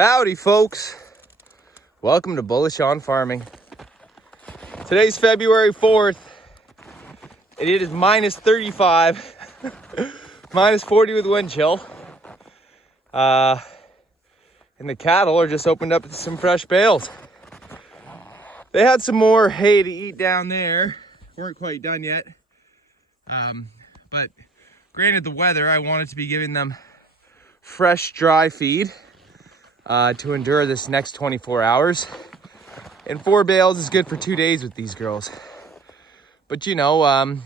Howdy folks, welcome to Bullish on Farming. Today's February 4th and it is minus 35, minus 40 with wind chill. And the cattle are just opened up some fresh bales. They had some more hay to eat down there, weren't quite done yet. But granted the weather, I wanted to be giving them fresh dry feed to endure this next 24 hours. And 4 bales is good for 2 days with these girls. But you know,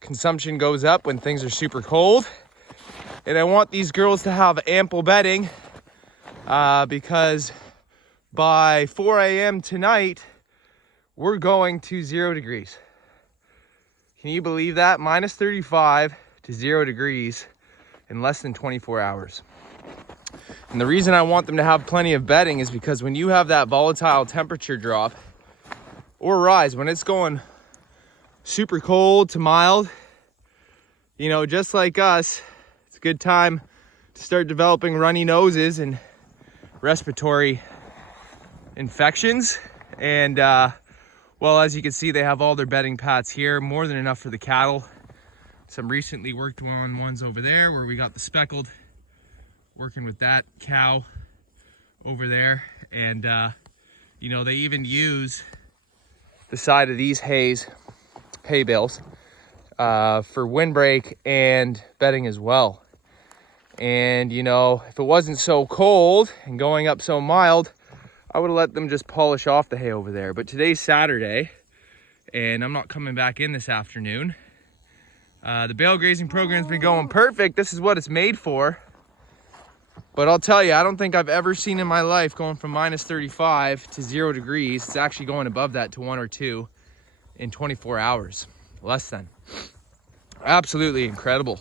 consumption goes up when things are super cold. And I want these girls to have ample bedding because by 4 a.m. tonight, we're going to 0 degrees. Can you believe that? Minus 35 to 0 degrees in less than 24 hours. And the reason I want them to have plenty of bedding is because when you have that volatile temperature drop or rise, when it's going super cold to mild, you know, just like us, it's a good time to start developing runny noses and respiratory infections. And well, as you can see, they have all their bedding pats here, more than enough for the cattle. Some recently worked on ones over there where we got the speckled, working with that cow over there. And you know, they even use the side of these hay bales for windbreak and bedding as well. And you know, if it wasn't so cold and going up so mild, I would have let them just polish off the hay over there. But today's Saturday and I'm not coming back in this afternoon. The bale grazing program's been going perfect. This is what it's made for. But I'll tell you, I don't think I've ever seen in my life going from minus 35 to 0 degrees. It's actually going above that to 1 or 2 in 24 hours. Less than. Absolutely incredible.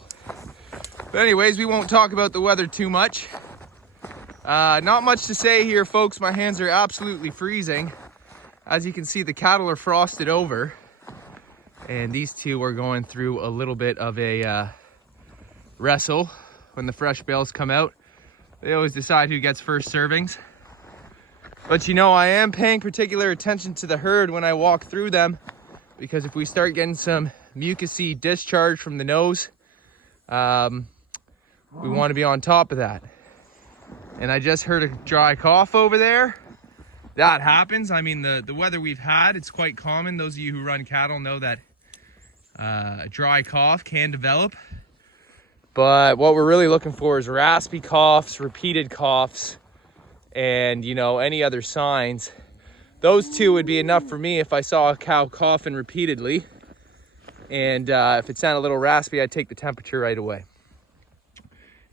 But anyways, we won't talk about the weather too much. Not much to say here, folks. My hands are absolutely freezing. As you can see, the cattle are frosted over. And these two are going through a little bit of a wrestle when the fresh bales come out. They always decide who gets first servings. But you know, I am paying particular attention to the herd when I walk through them, because if we start getting some mucousy discharge from the nose, we want to be on top of that. And I just heard a dry cough over there. That happens. I mean, the weather we've had, it's quite common. Those of you who run cattle know that a dry cough can develop. But what we're really looking for is raspy coughs, repeated coughs, and you know, any other signs. Those two would be enough for me if I saw a cow coughing repeatedly. And if it sounded a little raspy, I'd take the temperature right away.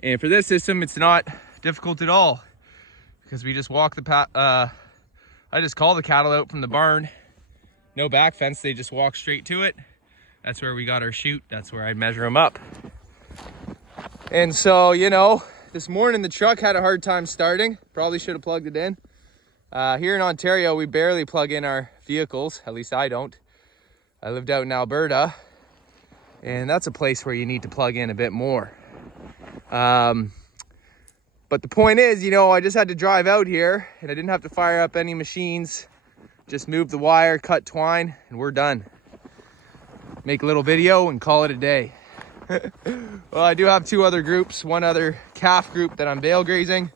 And for this system, it's not difficult at all, because we just walk I just call the cattle out from the barn. No back fence, they just walk straight to it. That's where we got our chute. That's where I measure them up. And so, you know, this morning the truck had a hard time starting. Probably should have plugged it in. Here in Ontario, we barely plug in our vehicles. At least I don't. I lived out in Alberta, and that's a place where you need to plug in a bit more. But the point is, you know, I just had to drive out here and I didn't have to fire up any machines. Just move the wire, cut twine, and we're done. Make a little video and call it a day. Well, I do have 2 other groups, one other calf group that I'm bale grazing.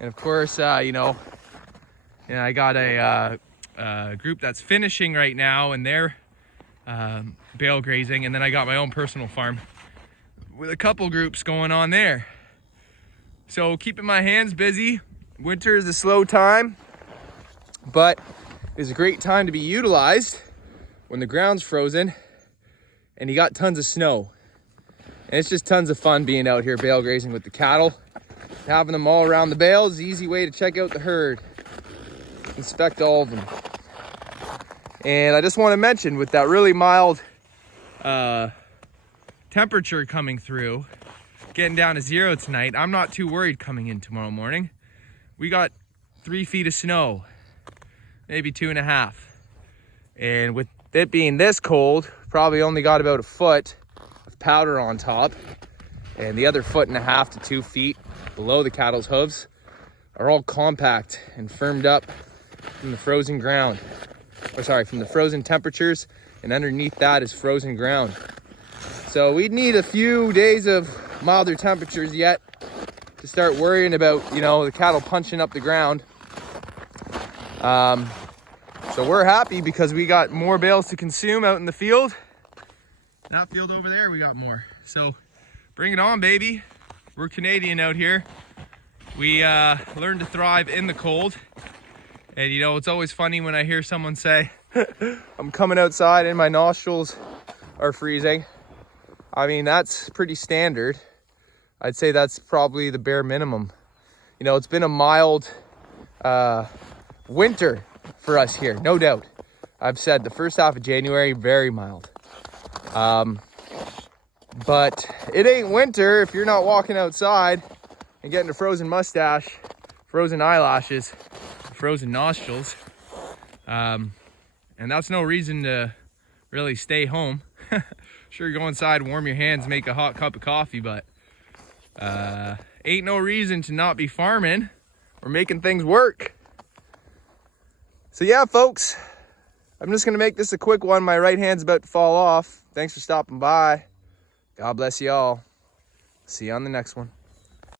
And of course, you know, I got a group that's finishing right now and they're bale grazing. And then I got my own personal farm with a couple groups going on there. So keeping my hands busy. Winter is a slow time, but it's a great time to be utilized when the ground's frozen and you got tons of snow. And it's just tons of fun being out here bale grazing with the cattle. Having them all around the bales is an easy way to check out the herd. Inspect all of them. And I just want to mention, with that really mild temperature coming through, getting down to 0 tonight, I'm not too worried coming in tomorrow morning. We got 3 feet of snow, maybe 2.5. And with it being this cold, probably only got about 1 foot of powder on top, and the other 1.5 to 2 feet below the cattle's hooves. are all compact and firmed up from the frozen ground. Or sorry, from the frozen temperatures, and underneath that is frozen ground. So we'd need a few days of milder temperatures yet to start worrying about, you know, the cattle punching up the ground. So we're happy because we got more bales to consume out in the field. That field over there, we got more. So bring it on, baby. We're Canadian out here. We learn to thrive in the cold. And you know, it's always funny when I hear someone say, I'm coming outside and my nostrils are freezing. I mean, that's pretty standard. I'd say that's probably the bare minimum. You know, it's been a mild winter for us here, no doubt. I've said the first half of January, very mild. But it ain't winter if you're not walking outside and getting a frozen mustache, frozen eyelashes, frozen nostrils. And that's no reason to really stay home. Sure, go inside, warm your hands, make a hot cup of coffee, but ain't no reason to not be farming or making things work. So yeah, folks, I'm just gonna make this a quick one. My right hand's about to fall off. Thanks for stopping by. God bless you all. See you on the next one.